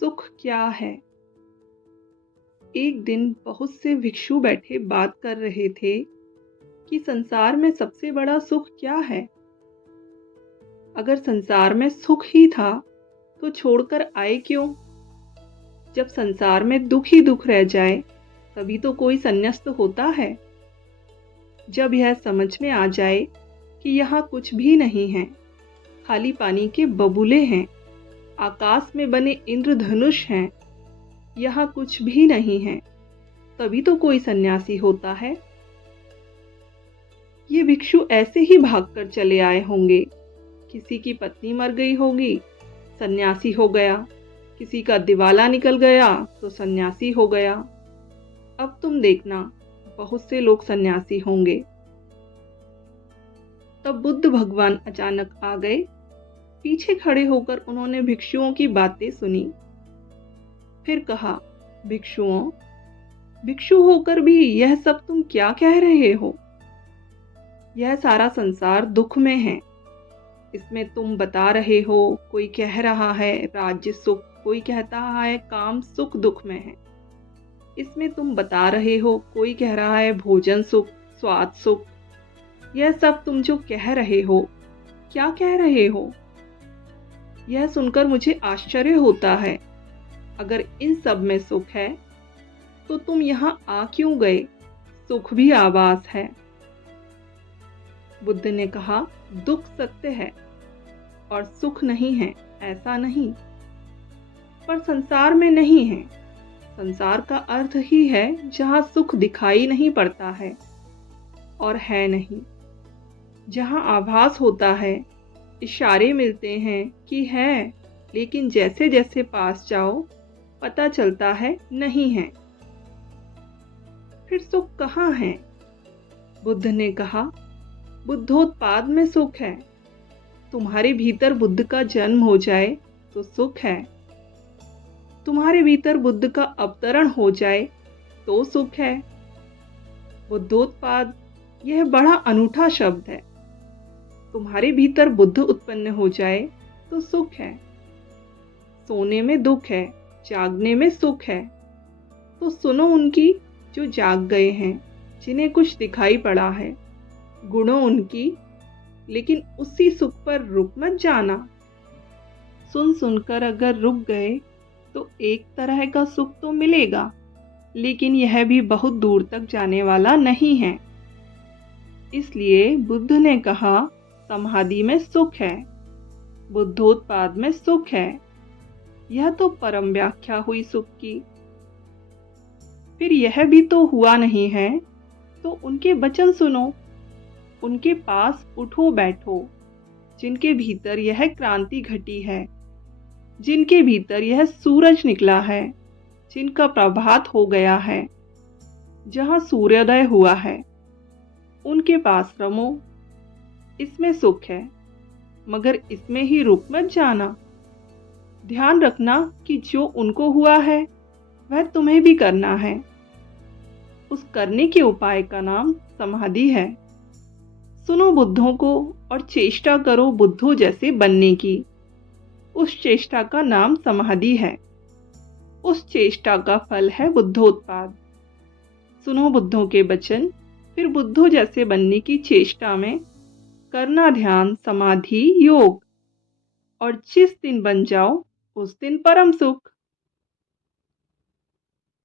सुख क्या है? एक दिन बहुत से भिक्षु बैठे बात कर रहे थे कि संसार में सबसे बड़ा सुख क्या है। अगर संसार में सुख ही था तो छोड़कर आए क्यों? जब संसार में दुख ही दुख रह जाए तभी तो कोई संन्यास्त होता है। जब यह समझ में आ जाए कि यहाँ कुछ भी नहीं है, खाली पानी के बबूले हैं, आकाश में बने इंद्रधनुष हैं, यहाँ कुछ भी नहीं है, तभी तो कोई सन्यासी होता है। ये भिक्षु ऐसे ही भागकर चले आए होंगे। किसी की पत्नी मर गई होगी, सन्यासी हो गया। किसी का दिवाला निकल गया तो सन्यासी हो गया। अब तुम देखना, बहुत से लोग सन्यासी होंगे। तब बुद्ध भगवान अचानक आ गए। पीछे खड़े होकर उन्होंने भिक्षुओं की बातें सुनी। फिर कहा, भिक्षुओं, भिक्षु होकर भी यह सब तुम क्या कह रहे हो? यह सारा संसार दुख में है। इसमें तुम बता रहे हो, कोई कह रहा है राज्य सुख, कोई कहता है काम सुख दुख में है। इसमें तुम बता रहे हो, कोई कह रहा है भोजन सुख, स्वाद सुख। यह सब तुम जो कह रहे हो, क्या कह रहे हो? यह सुनकर मुझे आश्चर्य होता है। अगर इन सब में सुख है तो तुम यहाँ आ क्यों गए? सुख भी आभास है। बुद्ध ने कहा, दुख सत्य है और सुख नहीं है, ऐसा नहीं। पर संसार में नहीं है। संसार का अर्थ ही है जहाँ सुख दिखाई नहीं पड़ता है और है नहीं, जहाँ आभास होता है, इशारे मिलते हैं कि है, लेकिन जैसे जैसे पास जाओ पता चलता है नहीं है। फिर सुख कहाँ है? बुद्ध ने कहा, बुद्धोत्पाद में सुख है। तुम्हारे भीतर बुद्ध का जन्म हो जाए तो सुख है। तुम्हारे भीतर बुद्ध का अवतरण हो जाए तो सुख है। बुद्धोत्पाद यह बड़ा अनूठा शब्द है। तुम्हारे भीतर बुद्ध उत्पन्न हो जाए तो सुख है। सोने में दुख है, जागने में सुख है। तो सुनो उनकी जो जाग गए हैं, जिन्हें कुछ दिखाई पड़ा है। गुणों उनकी, लेकिन उसी सुख पर रुक मत जाना। सुन सुनकर अगर रुक गए तो एक तरह का सुख तो मिलेगा, लेकिन यह भी बहुत दूर तक जाने वाला नहीं है। इसलिए बुद्ध ने कहा, समाधि में सुख है, बुद्धोत्पाद में सुख है। यह तो परम व्याख्या हुई सुख की। फिर यह भी तो हुआ नहीं है तो उनके वचन सुनो। उनके पास उठो बैठो, जिनके भीतर यह क्रांति घटी है, जिनके भीतर यह सूरज निकला है, जिनका प्रभात हो गया है, जहाँ सूर्योदय हुआ है, उनके पास रमो। इसमें सुख है, मगर इसमें ही रुक मत जाना। ध्यान रखना कि जो उनको हुआ है वह तुम्हें भी करना है। उस करने के उपाय का नाम समाधि है। सुनो बुद्धों को और चेष्टा करो बुद्धों जैसे बनने की। उस चेष्टा का नाम समाधि है। उस चेष्टा का फल है बुद्धोत्पाद। सुनो बुद्धों के वचन, फिर बुद्धों जैसे बनने की चेष्टा में करना ध्यान, समाधि, योग। और जिस दिन बन जाओ उस दिन परम सुख।